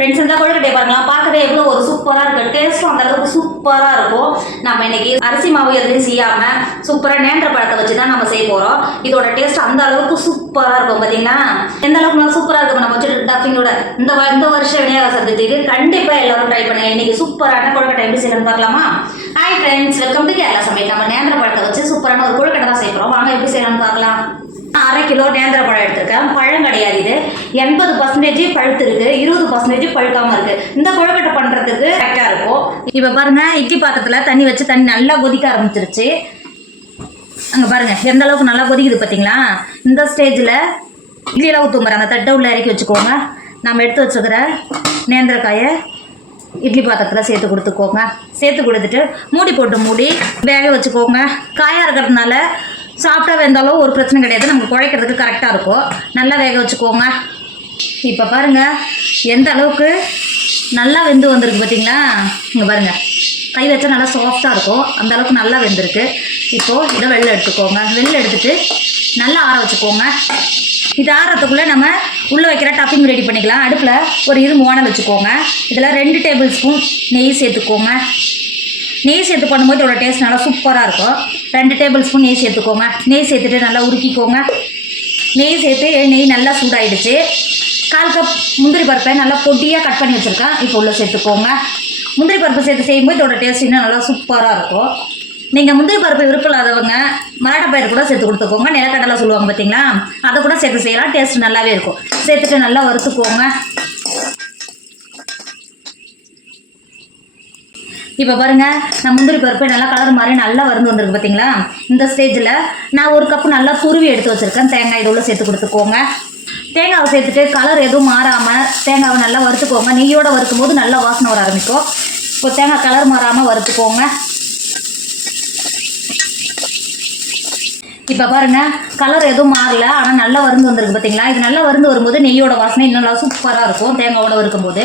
Friends இந்த கொழுக்கட்டை பாருங்களா, பார்க்கவே எவ்வளோ ஒரு சூப்பராக இருக்குது. டேஸ்ட்டும் அந்த அளவுக்கு சூப்பராக இருக்கும். நம்ம இன்னைக்கு அரிசி மாவு எதுவும் செய்யாமல் சூப்பராக நேந்திர பழத்தை வச்சு தான் நம்ம செய்ய போகிறோம். இதோட டேஸ்ட் அந்த அளவுக்கு சூப்பராக இருக்கும். பார்த்தீங்களா எந்த அளவுக்கு சூப்பராக இருக்கும். நம்ம வச்சு டஃபிங்கோட இந்த வருஷம் விநாயகர் சதுர்த்திக்கு கண்டிப்பாக எல்லாரும் ட்ரை பண்ணுங்க. இன்னைக்கு சூப்பரான கொழுக்கட்டை எப்படி செய்யணும்னு பார்க்கலாமா? Hi friends, welcome to Kerala சமையல். நம்ம நேந்திர பழத்தை வச்சு சூப்பரான ஒரு கொழுக்கட்டை தான் செய்ய போகிறோம். வாங்க எப்படி செய்யலாம்னு பார்க்கலாம். 1/2 கிலோ நேந்திர பழம் எடுத்திருக்கேன். பழம் கிடையாது, இது 80% பழுத்து இருக்கு, 20% பழுக்காம இருக்கு. இந்த கொழுக்கட்டை பண்றதுக்கு கரெக்டா இருக்கும். இப்ப பாருங்க, இட்லி பாத்திரத்துல தண்ணி வச்சு தண்ணி நல்லா கொதிக்க ஆரம்பிச்சிருச்சு. அங்க பாருங்க எந்த அளவுக்கு நல்லா கொதிக்குது பார்த்தீங்களா? இந்த ஸ்டேஜ்ல இட்லியெல்லாம் ஊற்றுங்கிற அந்த தட்டை உள்ள இறக்கி வச்சுக்கோங்க. நம்ம எடுத்து வச்சுக்கிற நேந்திரக்காயை இட்லி பாத்திரத்தில் சேர்த்து கொடுத்துக்கோங்க. சேர்த்து கொடுத்துட்டு மூடி போட்டு மூடி வேக வச்சுக்கோங்க. காயாக இருக்கிறதுனால சாப்பிட்டா வெந்தாலும் ஒரு பிரச்சனை கிடையாது, நமக்கு குழைக்கிறதுக்கு கரெக்டாக இருக்கும். நல்லா வேக வச்சுக்கோங்க. இப்போ பாருங்கள் எந்த அளவுக்கு நல்லா வெந்து வந்திருக்கு பார்த்தீங்களா? இங்கே பாருங்கள், கை வச்சா நல்லா சாஃப்டாக இருக்கும், அந்த அளவுக்கு நல்லா வெந்திருக்கு. இப்போது இதை வெளில எடுத்துக்கோங்க. வெளில எடுத்துகிட்டு நல்லா ஆற வச்சுக்கோங்க. இது ஆறதுக்குள்ளே நம்ம உள்ளே வைக்கிற டப்பிங் ரெடி பண்ணிக்கலாம். அடுப்பில் ஒரு இரும்பு வானல் வச்சுக்கோங்க. இதில் 2 டேபிள் ஸ்பூன் நெய் சேர்த்துக்கோங்க. நெய் சேர்த்து பண்ணும்போது இதோட டேஸ்ட் நல்லா சூப்பராக இருக்கும். 2 டேபிள் ஸ்பூன் நெய் சேர்த்துக்கோங்க. நெய் சேர்த்துட்டு நல்லா உருக்கிக்கோங்க. நெய் சேர்த்து நெய் நல்லா சூடாயிடுச்சு. 1/4 கப் முந்திரி பருப்பை நல்லா பொடியாக கட் பண்ணி வச்சுருக்கேன். இப்போ உள்ளே சேர்த்துக்கோங்க. முந்திரி பருப்பு சேர்த்து செய்யும்போது இதோட டேஸ்ட் இன்னும் நல்லா சூப்பராக இருக்கும். நீங்கள் முந்திரி பருப்பு விருப்பம் இல்லாதவங்க மராட்டப்பயிர் கூட சேர்த்து கொடுத்துக்கோங்க. நிலக்கடலை சொல்லுவாங்க பார்த்தீங்களா, அதை கூட சேர்த்து செய்யலாம், டேஸ்ட் நல்லாவே இருக்கும். சேர்த்துட்டு நல்லா வறுத்துக்கோங்க. இப்போ பாருங்கள், நான் முந்திரி பருப்பு நல்லா கலர் மாதிரி நல்லா வறுந்து வந்திருக்கு பார்த்தீங்களா? இந்த ஸ்டேஜில் நான் 1 கப்பு நல்லா துருவி எடுத்து வச்சுருக்கேன். தேங்காய் இதோட சேர்த்து கொடுத்துக்கோங்க. தேங்காவை சேர்த்துட்டு கலர் எதுவும் மாறாமல் தேங்காவை நல்லா வறுத்துக்கோங்க. நெய்யோடு வறுக்கும் போது நல்லா வாசனை வர ஆரம்பிக்கும். இப்போ தேங்காய் கலர் மாறாமல் வறுத்துக்கோங்க. இப்போ பாருங்கள், கலர் எதுவும் மாறல, ஆனால் நல்லா வருந்து வந்திருக்கு பார்த்தீங்களா? இது நல்லா வருந்து வரும்போது நெய்யோட வாசனை இன்னும் நல்லா சூப்பராக இருக்கும் தேங்காயோட இருக்கும்போது.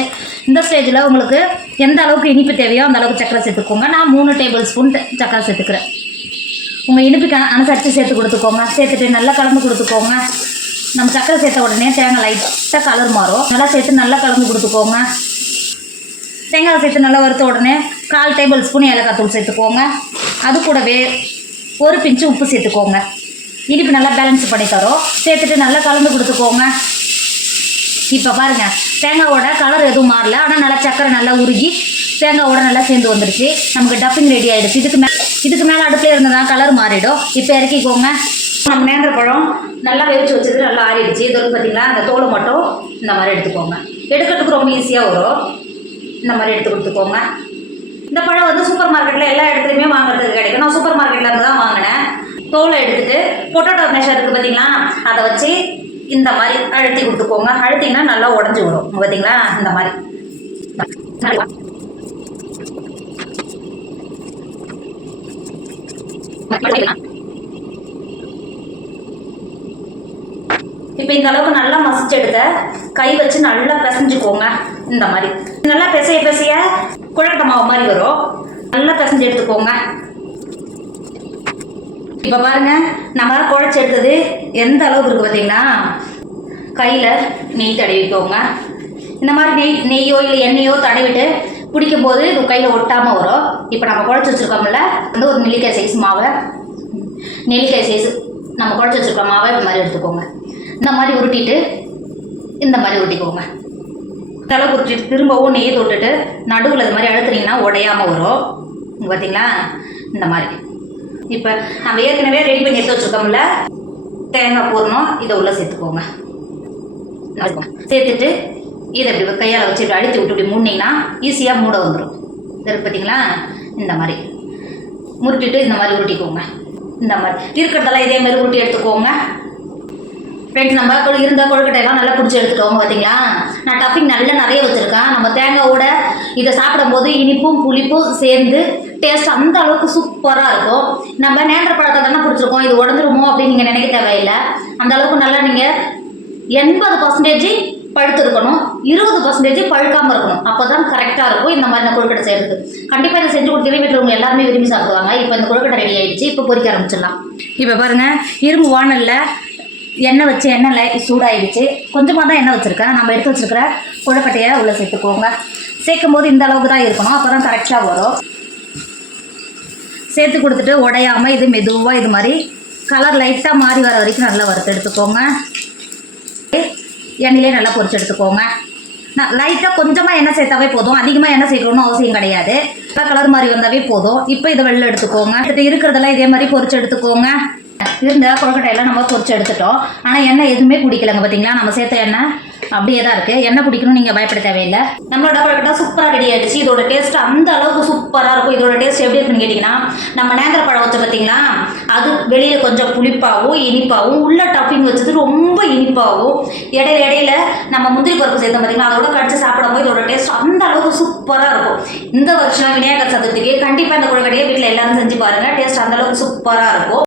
இந்த ஸ்டேஜில் உங்களுக்கு எந்த அளவுக்கு இனிப்பு தேவையோ அந்த அளவுக்கு சக்கரை சேர்த்துக்கோங்க. நான் 3 டேபிள் ஸ்பூன் சக்கரை சேர்த்துக்கிறேன். உங்கள் இனிப்புக்கு அனுசரித்து சேர்த்து கொடுத்துக்கோங்க. சேர்த்துட்டு நல்லா கலந்து கொடுத்துக்கோங்க. நம்ம சக்கரை சேர்த்த உடனே தேங்காய் லைட்டாக கலர் மாறும். நல்லா சேர்த்து நல்லா கலந்து கொடுத்துக்கோங்க. தேங்காய் சேர்த்து நல்லா வறுத்த உடனே 1/4 டேபிள் ஸ்பூன் ஏலக்காய் தூள் சேர்த்துக்கோங்க. அது கூடவே 1 பிஞ்சு உப்பு சேர்த்துக்கோங்க. இனிப்பு நல்லா பேலன்ஸ் பண்ணி தரும். சேர்த்துட்டு நல்லா கலந்து கொடுத்துக்கோங்க. இப்போ பாருங்கள், தேங்காவோட கலர் எதுவும் மாறல, ஆனால் நல்லா சக்கரை நல்லா உருகி தேங்காவோட நல்லா சேர்ந்து வந்துடுச்சு. நமக்கு டப்பிங் ரெடி ஆகிடுச்சு. இதுக்கு மேலே அடுப்பில் இருந்ததான் கலர் மாறிடும். இப்போ இறக்கிக்கோங்க. நம்ம நேந்திர பழம் நல்லா வேவிச்சு வச்சது நல்லா ஆறிடுச்சு. இது வந்து பார்த்திங்களா, அந்த தோலை மட்டும் இந்த மாதிரி எடுத்துக்கோங்க. எடுக்கிறதுக்கு ரொம்ப ஈஸியாக வரும். இந்த மாதிரி எடுத்து கொடுத்துக்கோங்க. இந்த பழம் வந்து சூப்பர் மார்க்கெட்டில் எல்லா இடத்துலையுமே வாங்குறதுக்கு கிடைக்கும். நான் சூப்பர் மார்க்கெட்டில் இருந்து தான் வாங்கினேன். தோலை எடுத்துகிட்டு பொட்டேட்டோ மேஷர் இருக்குது பார்த்தீங்களா, அதை வச்சு இந்த மாதிரி அழுத்தி கொடுத்துக்கோங்க. அழுத்திங்கன்னா நல்லா உடஞ்சி வரும் பார்த்தீங்களா? இந்த மாதிரி இப்போ இந்த அளவுக்கு நல்லா மசிச்சு எடுத்த கை வச்சு நல்லா பிசைஞ்சுக்கோங்க. இந்த மாதிரி நல்லா பிசைய குழக்கட்டை மாவு மாதிரி வரும். நல்லா பிசைஞ்சு எடுத்துக்கோங்க. இப்போ பாருங்கள், நம்ம குழச்சி எடுத்தது எந்த அளவுக்கு இருக்குது பார்த்தீங்கன்னா? கையில் நெய் தடவிக்கோங்க. இந்த மாதிரி நெய்யோ இல்லை எண்ணெயோ தடவிட்டு பிடிக்கும் போது இது கையில் ஒட்டாமல் வரும். இப்போ நம்ம குழச்சி வச்சுருக்கோம்ல, வந்து ஒரு நெல்லிக்காய் சைஸ் மாவை, நெல்லிக்காய் சைஸ் நம்ம குழச்சி வச்சுருக்க மாவை இந்த மாதிரி எடுத்துக்கோங்க. இந்த மாதிரி உருட்டிட்டு இந்த மாதிரி உருட்டிக்கோங்க. இந்த அளவுக்கு உருட்டிட்டு திரும்பவும் நெய் தொட்டுட்டு நடுவில் இது மாதிரி அழுத்துனீங்கன்னா உடையாமல் வரும். பார்த்தீங்களா? இந்த மாதிரி இப்போ நம்ம ஏற்கனவே ரெடி பண்ணி எடுத்து வச்சுருக்கோம்ல தேங்காய் பூர்ணம், இதை உள்ளே சேர்த்துக்கோங்க. சேர்த்துட்டு இதை இப்படி கையால் வச்சு இப்படி அழுத்தி விட்டு இப்படி மூடினீங்கன்னா ஈஸியாக மூட வந்துடும். இது பார்த்தீங்களா? இந்த மாதிரி முருட்டிட்டு இந்த மாதிரி உருட்டிக்கோங்க. இந்த மாதிரி இருக்கிறதெல்லாம் இதே மாதிரி உருட்டி எடுத்துக்கோங்க. ஃப்ரெண்ட்ஸ், நம்ம இருந்த கொழுக்கட்டையெல்லாம் நல்லா பிடிச்சி எடுத்துட்டோம் பார்த்தீங்களா? நான் டப்பிங் நல்லா நிறைய வச்சுருக்கேன். நம்ம தேங்காயோட இதை சாப்பிடும்போது இனிப்பும் புளிப்பும் சேர்ந்து டேஸ்ட் அந்த அளவுக்கு சூப்பராக இருக்கும். நம்ம நேந்திர பழத்தை தானே பிடிச்சிருக்கோம், இது உடஞ்சிருமோ அப்படின்னு நீங்கள் நினைக்க தேவையில்லை. அந்த அளவுக்கு நல்லா நீங்கள் 80% பழுத்து இருக்கணும், 20% பழுக்காமல் இருக்கணும். அப்போ தான் கரெக்டாக இருக்கும் இந்த மாதிரி நான் கொழுக்கட்டை செய்கிறது. கண்டிப்பாக இதை செஞ்சு கொடுத்தீங்க வீட்டில் உங்கள் எல்லாருமே விரும்பி சாப்பிடுவாங்க. இப்போ இந்த கொழுக்கட்டை ரெடி ஆகிடுச்சு. இப்போ பொரிக்க ஆரம்பிச்சிடலாம். இப்போ பாருங்கள், இரும்பு வானலில் எண்ணெய் வச்சு எண்ணெய் சூடாயிடுச்சு. கொஞ்சமாக தான் எண்ணெய் வச்சுருக்கேன். நம்ம எடுத்து வச்சுருக்கிற கொழுக்கட்டையை உள்ளே சேர்த்துக்கோங்க. சேர்க்கும் போது இந்த அளவுக்கு தான் இருக்கணும், அப்போ தான் கரெக்டாக வரும். சேர்த்து கொடுத்துட்டு உடையாமல் இது மெதுவாக இது மாதிரி கலர் லைட்டாக மாறி வர வரைக்கும் நல்லா வறுத்து எடுத்துக்கோங்க. எண்ணெயிலே நல்லா பொரிச்சு எடுத்துக்கோங்க. லைட்டாக கொஞ்சமாக எண்ணெய் சேர்த்தாவே போதும், அதிகமாக எண்ணெய் சேர்க்கணும்னு அவசியம் கிடையாது. கலர் மாதிரி வந்தாவே போதும். இப்போ இதை வெளில எடுத்துக்கோங்க. அடுத்து இருக்கிறதெல்லாம் இதே மாதிரி பொரிச்சு எடுத்துக்கோங்க. இருந்த கொழுக்கட்டையெல்லாம் நம்ம பொரிச்சு எடுத்துட்டோம். ஆனால் எண்ணெய் எதுவுமே குடிக்கலைங்க. பார்த்தீங்களா, நம்ம சேர்த்த எண்ணெய் அப்படியே தான் இருக்குது. எண்ணெய் குடிக்கணும்னு நீங்கள் பயப்பட தேவையில்லை. நம்மளோட கொழுக்கட்டை சூப்பராக ரெடி ஆகிடுச்சு. இதோட டேஸ்ட் அந்த அளவுக்கு சூப்பராக இருக்கும். இதோட டேஸ்ட் எப்படி இருக்குன்னு கேட்டிங்கன்னா, நம்ம நேந்திர பழம் வச்சு பார்த்தீங்களா, அது வெளியில் கொஞ்சம் புளிப்பாகவும் இனிப்பாகவும், உள்ள டஃபிங் வச்சது ரொம்ப இனிப்பாகவும், இடையில நம்ம முந்திரி பருப்பு சேர்த்தோம் பார்த்தீங்களா, அதோட கடிச்சு சாப்பிடும்போது இதோட டேஸ்ட் அந்த அளவுக்கு சூப்பராக இருக்கும். இந்த வருஷம் விநாயகர் சதுர்த்திக்கு கண்டிப்பாக இந்த கொழுக்கட்டையை வீட்டில் எல்லாரும் செஞ்சு பாருங்கள். டேஸ்ட் அந்த அளவுக்கு சூப்பராக இருக்கும்.